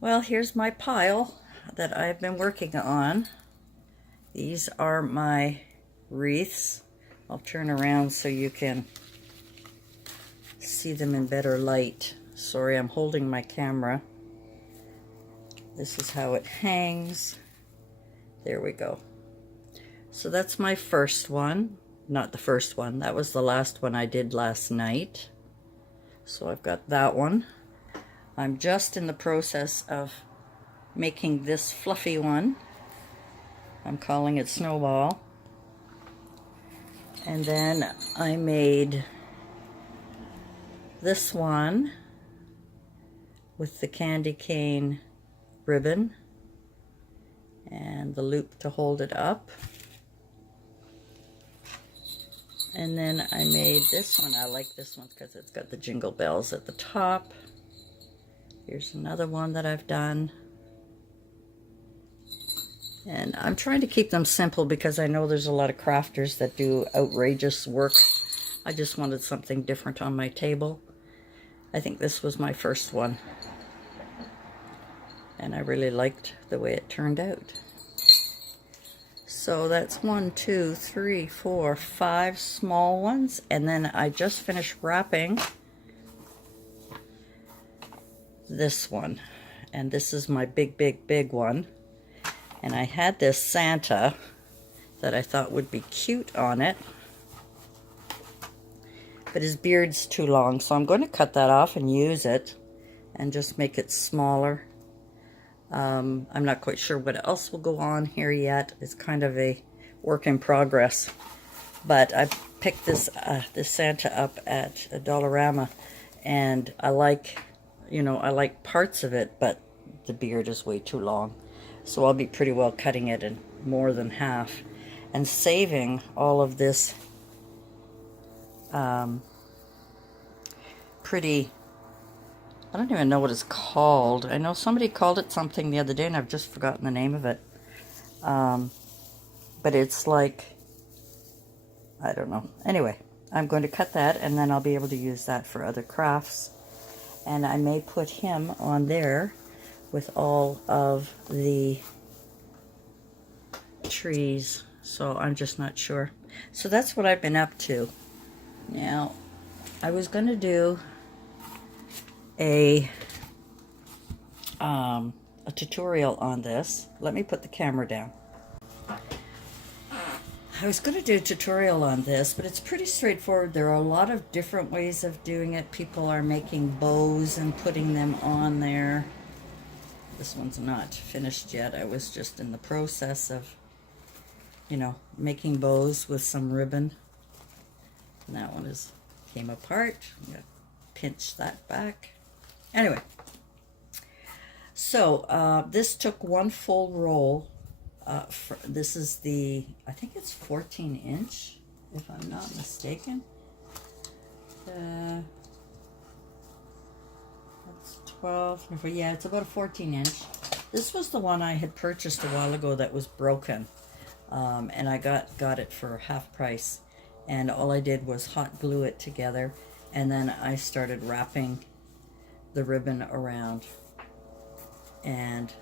Well, here's my pile that I've been working on. These are my wreaths. I'll turn around so you can see them in better light. Sorry, I'm holding my camera. This is how it hangs. There we go. So that's my first one. Not the first one. That was the last one I did last night. So I've got that one. I'm just in the process of making this fluffy one. I'm calling it Snowball. And then I made this one with the candy cane ribbon and the loop to hold it up. And then I made this one. I like this one because it's got the jingle bells at the top. Here's another one that I've done. And I'm trying to keep them simple because I know there's a lot of crafters that do outrageous work. I just wanted something different on my table. I think this was my first one. And I really liked the way it turned out. So that's 1, 2, 3, 4, 5 small ones. And then I just finished wrapping this one. And this is my big one. And I had this Santa that I thought would be cute on it. But his beard's too long, so I'm going to cut that off and use it and just make it smaller. I'm not quite sure what else will go on here yet. It's kind of a work in progress. But I picked this Santa up at a Dollarama, and I like, I like parts of it, but the beard is way too long. So I'll be pretty well cutting it in more than half and saving all of this pretty, I don't even know what it's called. I know somebody called it something the other day and I've just forgotten the name of it. But it's like, I don't know. Anyway, I'm going to cut that and then I'll be able to use that for other crafts. And I may put him on there with all of the trees. So I'm just not sure. So that's what I've been up to. Now, I was going to do a tutorial on this. Let me put the camera down. I was going to do a tutorial on this, but it's pretty straightforward. There are a lot of different ways of doing it. People are making bows and putting them on there. This one's not finished yet. I was just in the process of, making bows with some ribbon. And that one came apart. I'm going to pinch that back. Anyway, so this took one full roll. This is I think it's 14 inch, if I'm not mistaken. That's 12, yeah, it's about a 14 inch. This was the one I had purchased a while ago that was broken. And I got it for half price. And all I did was hot glue it together. And then I started wrapping the ribbon around. And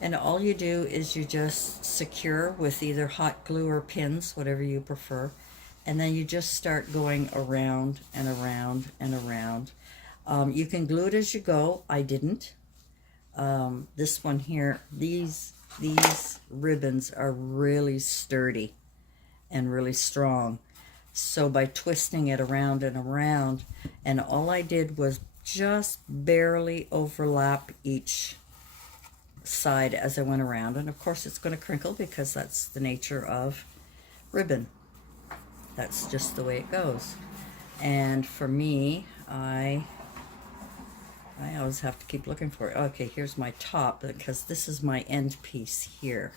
all you do is you just secure with either hot glue or pins, whatever you prefer. And then you just start going around and around and around. You can glue it as you go. I didn't. This one here, these ribbons are really sturdy and really strong. So by twisting it around and around, and all I did was just barely overlap each side as I went around. And of course it's going to crinkle because that's the nature of ribbon. That's just the way it goes. And for me, I always have to keep looking for it. Okay, here's my top, because this is my end piece here.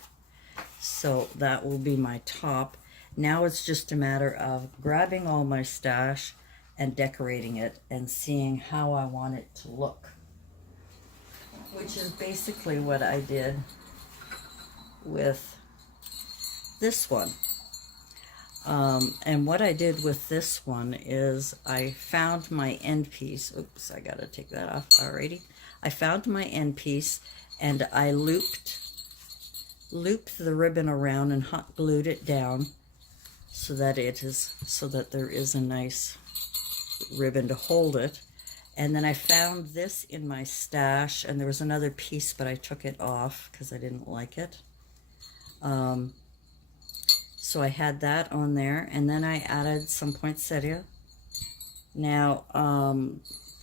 So that will be my top. Now it's just a matter of grabbing all my stash and decorating it and seeing how I want it to look. Which is basically what I did with this one. And what I did with this one is I found my end piece. Oops, I gotta take that off already. I found my end piece and I looped the ribbon around and hot glued it down so that there is a nice ribbon to hold it. And then I found this in my stash, and there was another piece, but I took it off because I didn't like it. So I had that on there, and then I added some poinsettia. Now,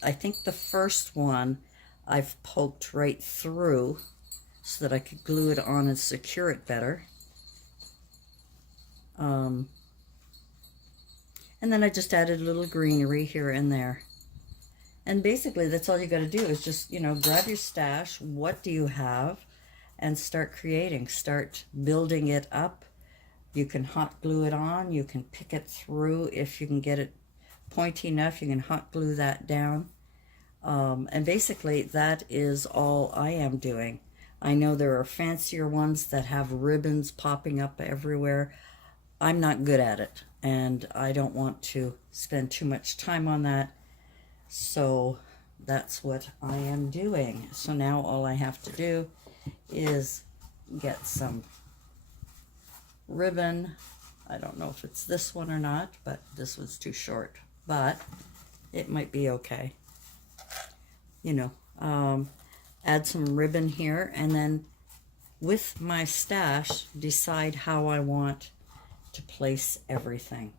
I think the first one I've poked right through so that I could glue it on and secure it better. And then I just added a little greenery here and there. And basically that's all you got to do is just, grab your stash. What do you have? And start creating. Start building it up. You can hot glue it on. You can pick it through. If you can get it pointy enough, you can hot glue that down. And basically that is all I am doing. I know there are fancier ones that have ribbons popping up everywhere. I'm not good at it, and I don't want to spend too much time on that. So that's what I am doing. So now all I have to do is get some ribbon. I don't know if it's this one or not, but this one's too short, but it might be okay. Add some ribbon here, and then with my stash, decide how I want to place everything.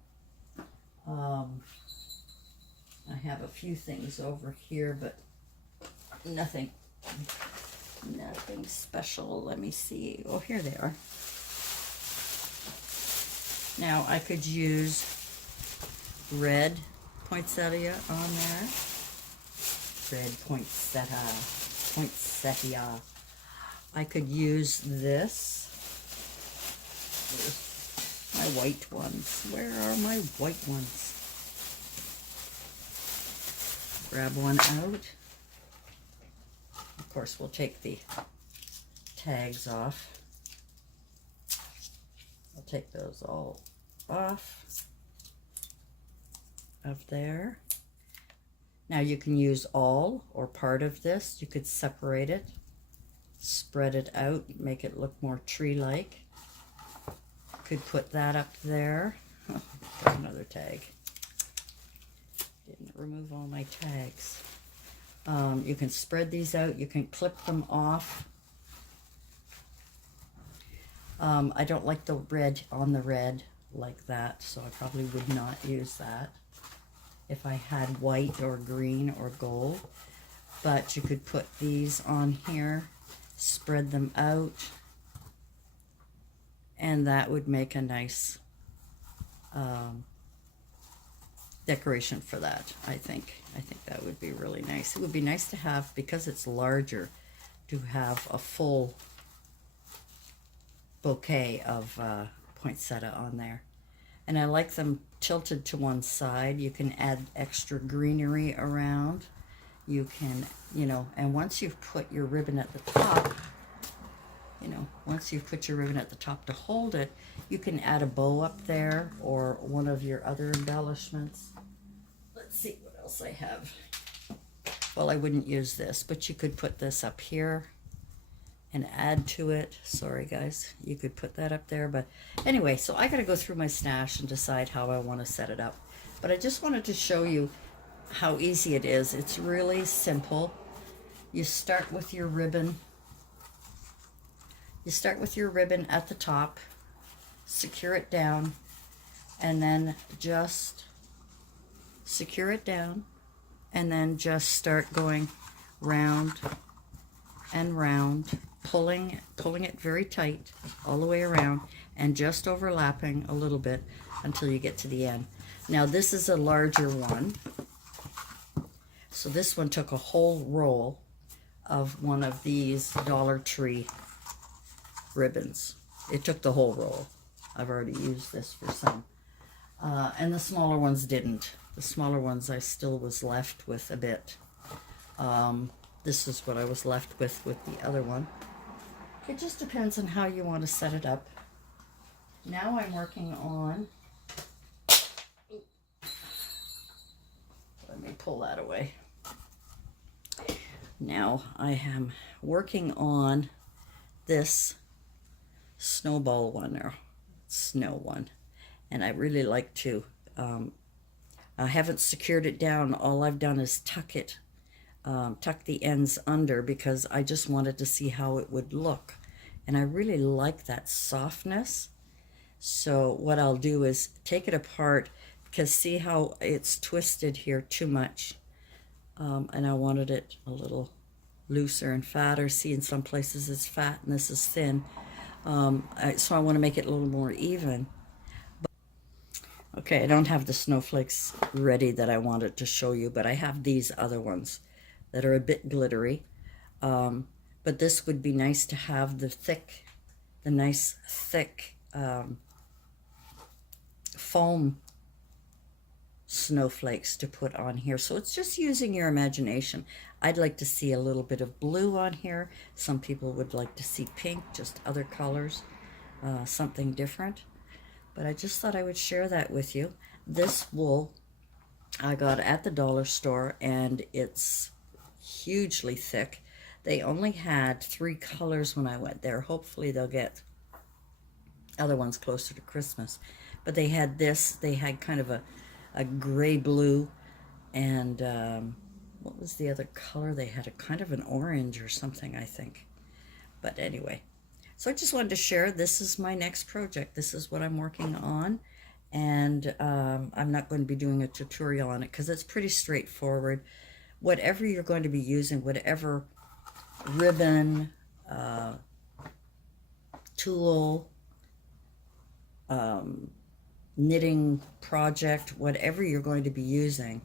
I have a few things over here, but nothing special. Let me see. Oh, here they are. Now I could use red poinsettia on there. Red poinsettia. I could use this. Where's my white ones? Where are my white ones? Grab one out. Of course, we'll take the tags off. I'll take those all off of there. Now you can use all or part of this. You could separate it, spread it out, make it look more tree-like. Could put that up there. Oh, got another tag. Didn't remove all my tags. You can spread these out. You can clip them off. I don't like the red on the red like that, so I probably would not use that if I had white or green or gold. But you could put these on here, spread them out, and that would make a nice decoration for that. I think that would be really nice. It would be nice to have, because it's larger, to have a full bouquet of poinsettia on there. And I like them tilted to one side. You can add extra greenery around. You can, and once you've put your ribbon at the top, once you've put your ribbon at the top to hold it, you can add a bow up there or one of your other embellishments. Let's see what else I have. Well, I wouldn't use this, but you could put this up here and add to it. Sorry guys, you could put that up there, but anyway, so I gotta go through my stash and decide how I want to set it up. But I just wanted to show you how easy it is. It's really simple. You start with your ribbon. You start with your ribbon at the top, secure it down, and then just secure it down, and then just start going round and round, pulling it very tight all the way around, and just overlapping a little bit until you get to the end. Now this is a larger one, so this one took a whole roll of one of these Dollar Tree ribbons. It took the whole roll. I've already used this for some. And the smaller ones didn't. The smaller ones I still was left with a bit. This is what I was left with the other one. It just depends on how you want to set it up. Now I'm working on pull that away. Now I am working on this snowball one, or snow one, and I really like to, I haven't secured it down. All I've done is tuck the ends under, because I just wanted to see how it would look. And I really like that softness. So what I'll do is take it apart, because see how it's twisted here too much. And I wanted it a little looser and fatter. See, in some places it's fat and this is thin. So I want to make it a little more even. Okay, I don't have the snowflakes ready that I wanted to show you, but I have these other ones that are a bit glittery. But this would be nice to have the nice thick foam snowflakes to put on here. So it's just using your imagination. I'd like to see a little bit of blue on here. Some people would like to see pink, just other colors, something different. But I just thought I would share that with you. This wool I got at the dollar store, and it's hugely thick. They only had 3 colors when I went there. Hopefully they'll get other ones closer to Christmas. But they had this. They had kind of a gray blue, and what was the other color? They had a kind of an orange or something, I think. But anyway, so I just wanted to share. This is my next project. This is what I'm working on, and I'm not going to be doing a tutorial on it because it's pretty straightforward. Whatever you're going to be using, whatever ribbon, tool, knitting project, whatever you're going to be using,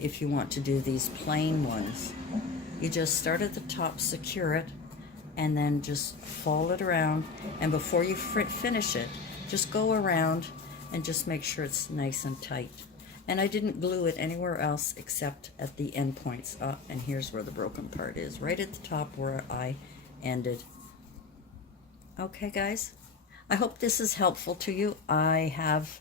if you want to do these plain ones, you just start at the top, secure it, and then just fold it around. And before you finish it, just go around and just make sure it's nice and tight. And I didn't glue it anywhere else except at the end points. And here's where the broken part is, right at the top where I ended. Okay, guys, I hope this is helpful to you. I have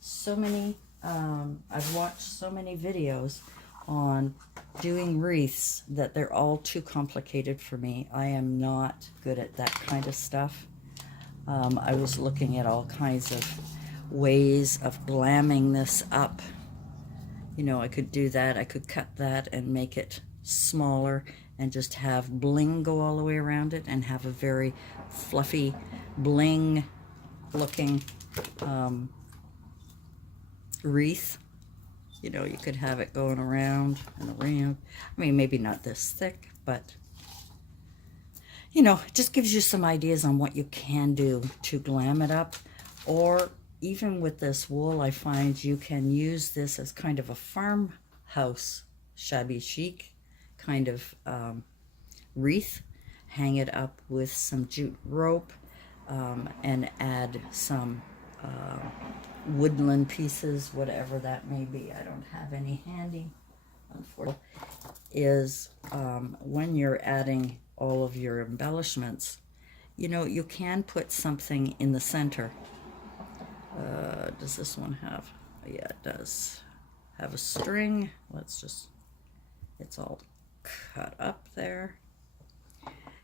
so many, I've watched so many videos on doing wreaths that they're all too complicated for me. I am not good at that kind of stuff. I was looking at all kinds of ways of glamming this up. You know, I could do that. I could cut that and make it smaller and just have bling go all the way around it and have a very fluffy bling looking wreath. You know, you could have it going around and around. I mean, maybe not this thick, but you know, it just gives you some ideas on what you can do to glam it up. Or even with this wool, I find you can use this as kind of a farmhouse shabby chic kind of wreath. Hang it up with some jute rope, and add some woodland pieces, whatever that may be. I don't have any handy, unfortunately. Is when you're adding all of your embellishments, you know, you can put something in the center. Does this one have? Yeah, it does have a string. Let's just, it's all cut up there.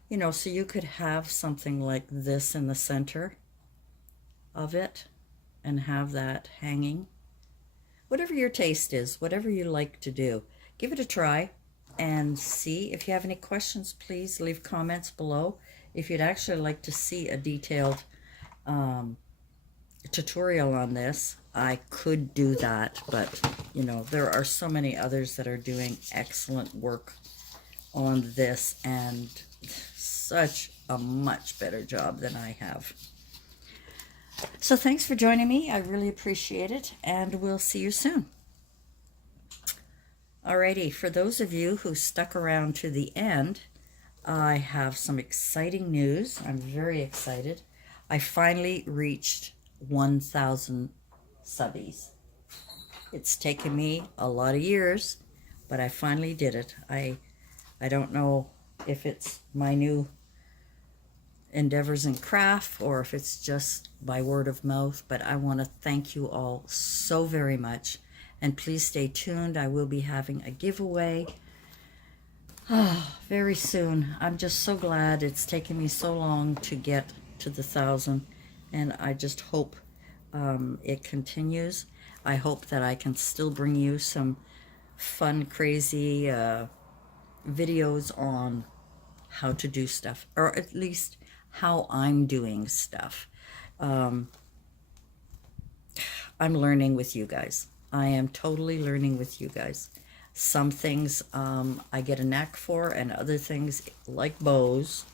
You know, so you could have something like this in the center of it and have that hanging. Whatever your taste is, whatever you like to do, give it a try and see. If you have any questions, please leave comments below. If you'd actually like to see a detailed tutorial on this, I could do that, but you know, there are so many others that are doing excellent work on this and such a much better job than I have. So thanks for joining me. I really appreciate it, and we'll see you soon. Alrighty, for those of you who stuck around to the end, I have some exciting news. I'm very excited. I finally reached 1,000 subbies. It's taken me a lot of years, but I finally did it. I don't know if it's my new endeavors in craft or if it's just by word of mouth, but I want to thank you all so very much. And please stay tuned. I will be having a giveaway very soon. I'm just so glad it's taken me so long to get to the 1,000, and I just hope it continues. I hope that I can still bring you some fun, crazy videos on how to do stuff, or at least how I'm doing stuff. I'm learning with you guys. I am totally learning with you guys. Some things I get a knack for, and other things, like bows,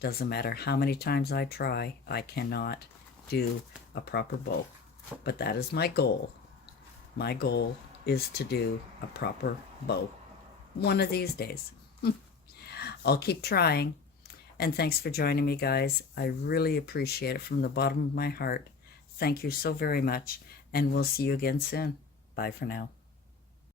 doesn't matter how many times I try, I cannot do a proper bow. But that is my goal. My goal is to do a proper bow one of these days. I'll keep trying. And thanks for joining me, guys. I really appreciate it from the bottom of my heart. Thank you so very much. And we'll see you again soon. Bye for now.